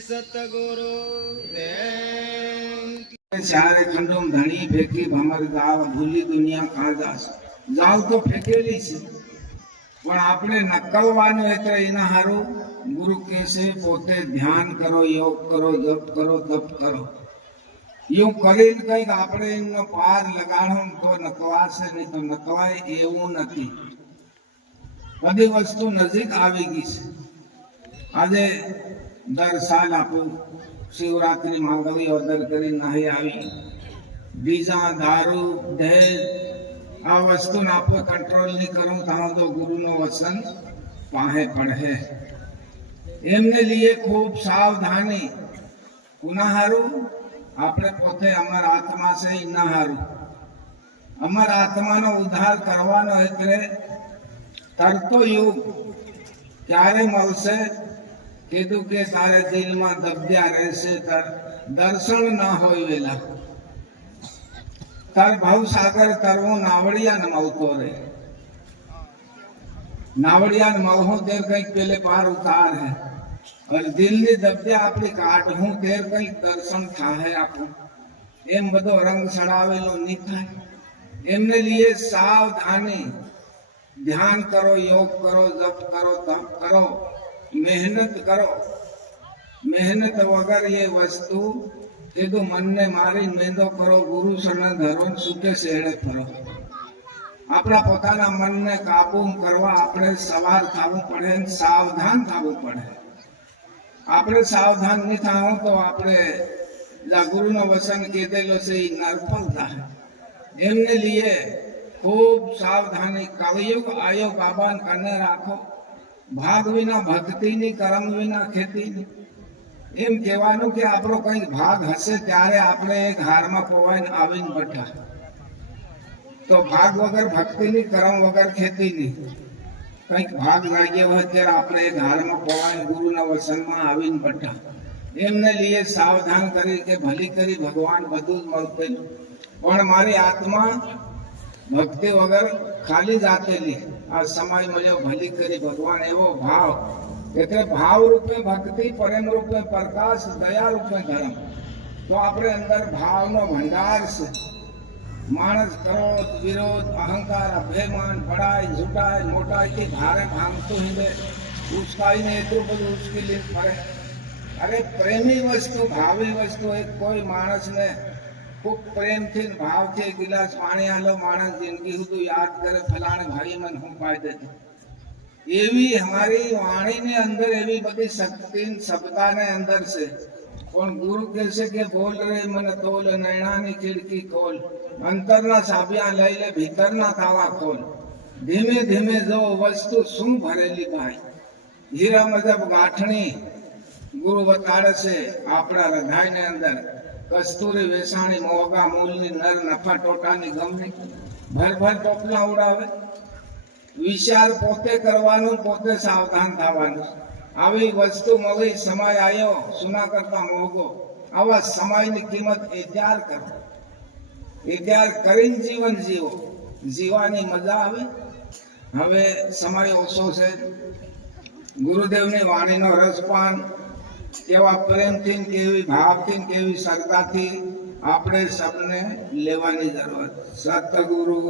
સતગુરુ सारे खंडों में धनी फेंकी भमर गाव भूली दुनिया कहाँ जास जाओ तो फेंकेली से पण आपने नकलवानो એટલે એના હારું ગુરુ કહેશે પોતે ધ્યાન કરો યોગ કરો જપ કરો તપ કરો યું કરીને કંઈક આપણે એનો પાર લગાડો તો નકવાશે નહીં તો નકવાય એવું નથી બધી વસ્તુ નજીક આવી ગઈ છે આજે દર સાલ આપણું शिवरात्रि मांगवी ऑर्डर करी नहीं आई बीजा दारू दहेज आ वस्तु आप कंट्रोल नहीं करूं तो गुरु नो वचन पाहे पड़े एमने लिए खूब सावधानी पुनः हारू आपने पोते अमर आत्मा से ही न हारू अमर आत्मा नो उद्धार करवानो એટલે तरतो युग क्यारे મળશે કીધું કે તારે દિલમાં દબ્યા રહેશે તાર દર્શન ના હોય વેલા તાર ભવસાગર તરવો નાવડિયા ને મળતો રહે નાવડિયા ને મળહો તેર કંઈક પેલે પાર ઉતાર હે और दिल ની દબ્યા આપણી કાઢવું તેર કંઈક દર્શન થાય આપણું એમ બધો રંગ ચડાવેલો નહીં થાય એમને लिए સાવધાની ध्यान करो योग करो जप करो तप करो मेहनत करो मेहनत वगर ये वस्तु कीधु मन ने मारी मेंदो करो गुरु शरण धरो सुखे सेड़े फरो अपना पोताना मन ने काबू करवा आपने सवार थावू पड़े सावधान थावू पड़े आपने सावधान नहीं थाओ तो आपने गुरु नो वचन कीधेलो से नरफल थाय एमने लिए खूब सावधानी कलयुग आयो बाबा कने राखो भाग विना भक्ति नहीं कर्म विना खेती नहीं एम कहेवानुं के आपणो कई भाग हसे त्यारे आपणे एक हार में पोवाईने आवीने बैठा तो भाग वगर भक्ति नहीं कर्म वगर खेती नहीं कई भाग लाग्यो होय त्यारे आपणे एक हार में पोवाईने गुरुना वचन में आवीने बैठा एमने लिए सावधान करी के भली करी भगवान बधुं ज मळते पण मारी आत्मा भक्ति वगर खाली जातेली आ समय मळ्यो भली करी भगवान एवो भाव એટલે भाव रूप में भक्ति प्रेम रूप में प्रकाश दया रूप में धर्म तो अपने अंदर भाव नो भंडार से मानस क्रोध विरोध अहंकार अभिमान बड़ाई झूठाई मोटाई की धारे भांगतो हिंदे उसकाई ने एतुं बधुं उसकी लीन फरे अरे प्रेमी वस्तु भावी वस्तु एक कोई मानस ने खूब प्रेम थी भाव थी गिलास पानी आलो मानस जिंदगी सुधू याद करे फलाने भाई मन हूँ पाई देते एवी हमारी वाणी ने अंदर एवी बड़ी शक्ति सभ्यता ने अंदर से कौन गुरु कैसे के बोल रहे मन तोल नैना ने खिड़की खोल अंतर ना साबिया लई ले भीतर ना तावा खोल धीमे धीमे जो वस्तु शू भरेली भाई हीरा मजब गाठणी गुरु बताड़े से आपड़ा हृदय ने अंदर कस्तूरी वेसाणी मोगा मूलनी नर नफा टोटानी गमनी भर भर टोपला उड़ावे विचार पोते करवानुं पोते सावधान थवानुं आवी वस्तु मळी समय आयो सुना करता मोगो आवा समयनी किंमत एत्यार करो एत्यार करीने जीवन जीवो जीवानी मजा आवे हवे समय ओछो छे गुरुदेवनी वाणीनो रसपान केवा प्रेम थी केवी भाव थी केवी श्रद्धा थी आपणे सबने लेवानी जरूरत सतगुरु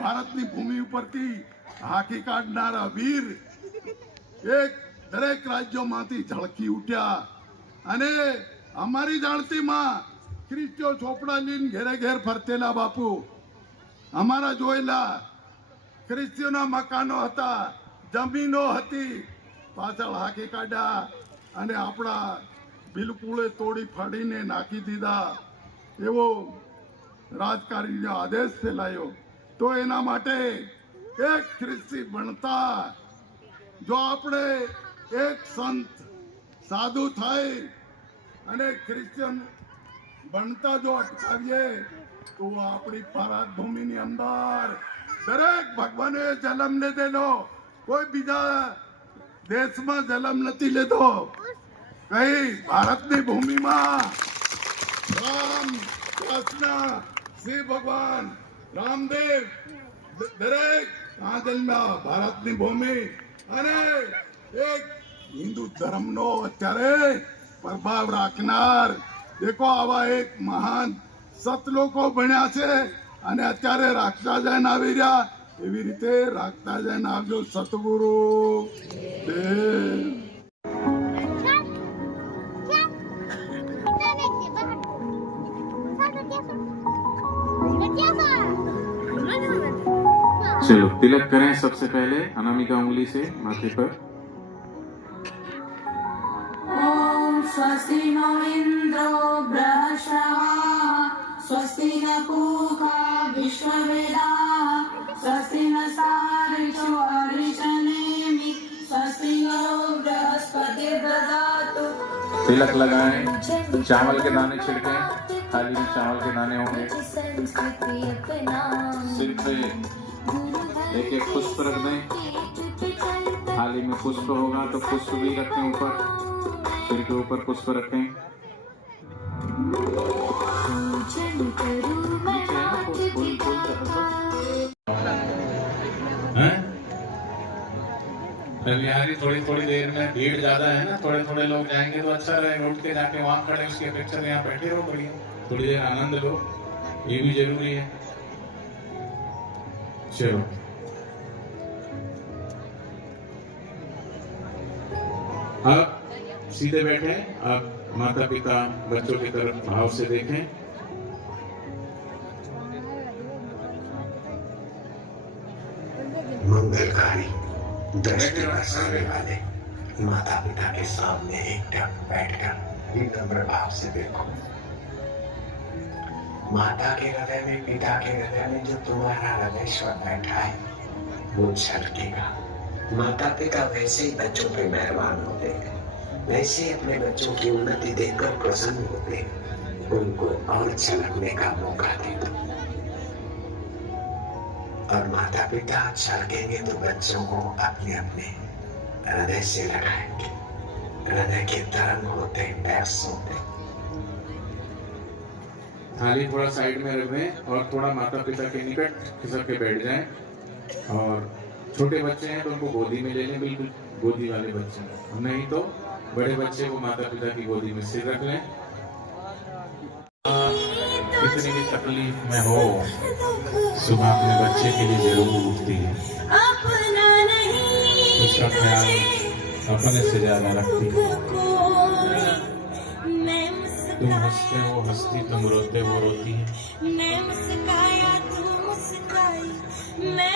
ભારતની ભૂમિ ઉપરથી હાકી કાઢનારા વીર એક દરેક રાજ્યોમાંથી ઝળકી ઉઠ્યા અને અમારી જાણતીમાં ખ્રિસ્તીઓ ચોપડા લઈને ઘેરે ઘેર ફરતેલા બાપુ અમારા જોયેલા ખ્રિસ્તીઓના મકાનો હતા, જમીનો હતી, પાછળ હાકી કાઢ્યા અને આપણા બિલકુલ તોડી ફાડીને નાખી દીધા એવો રાજકારણીનો આદેશ ફેલાયો. તો એના માટે એક ખ્રિસ્તી બનતા જો આપણે એક સંત સાધુ થાય અને ક્રિશ્ચિયન બનતા જો અટકાવીએ તો આપણી ભારત ભૂમિની અંદર દરેક ભગવાને જન્મ લીધેલો, કોઈ બીજા દેશમાં જન્મ નથી લીધો. કઈ ભારતની ભૂમિમાં રામ, કૃષ્ણ, શિવ ભગવાન, રામદેવ દરેક આ જન્મ્યા ભારતની ભૂમિ. અને એક હિન્દુ ધર્મનો અત્યારે પ્રભાવ રાખનાર દેખો આવા એક મહાન સત લોકો બન્યા છે અને અત્યારે રાખતા જઈને આવી રહ્યા. એવી રીતે રાખતા જઈને આવજો સતગુરુ દેવ. चलो तिलक करें सबसे पहले अनामिका उंगली से माथे पर. ओम स्वस्ति नो इंद्रो बृहस्पतिः स्वस्ति न पूषा विश्ववेदाः स्वस्ति न सारिषो अरिष्टनेमि स्वस्ति नो बृहस्पतिर्दधातु. तिलक लगाएं, चावल के दाने छिड़कें, थाली में चावल के दाने होंगे. सिर पे एक एक पुष्प रख दें, थाली में पुष्प होगा तो पुष्प भी रखें ऊपर, सिर के ऊपर पुष्प रखें. रविवारी थोड़ी थोड़ी देर में भीड़ ज्यादा है ना, थोड़े थोड़े लोग जाएंगे तो अच्छा रहेगा. उठ के जाके वहां खड़े उसकी अपेक्षा यहाँ बैठे रहो, बढ़िया थोड़ी देर आनंद लो, ये भी जरूरी है. चलो अब सीधे बैठे. अब माता पिता बच्चों की तरफ भाव से देखें. मंगलकारी दृष्टि बरसाने वाले माता पिता के सामने एकटक बैठकर विनम्र भाव से देखो. माता के हृदय में, पिता के हृदय में जो तुम्हारा हृदयश्वर बैठा है वो छलकेगा. माता पिता वैसे ही बच्चों पे मेहरबान होते हैं, वैसे ही अपने बच्चों की उन्नति देखकर प्रसन्न होते हैं, उनको और छलकने का मौका देते. और माता पिता छलकेंगे तो बच्चों को अपने अपने हृदय से लगाएंगे. हृदय के तरंग होते हैं, पैर होते हैं. थाली थोड़ा साइड में रख दें और थोड़ा माता पिता के निकट खिसक के बैठ जाएं. और छोटे बच्चे हैं तो उनको गोदी में ले लें, बिल्कुल गोदी वाले बच्चे. नहीं तो बड़े बच्चे को माता पिता की गोदी में सिर रख लें. कितनी भी तकलीफ में हो, सुबह अपने बच्चे के लिए जरूर उठती है, उसका ख्याल अपने से ज्यादा रखती है. तुम हंसते हो हंसती, तुम रोते हो रोती है. मैं मुस्काया तू मुस्काई, मैं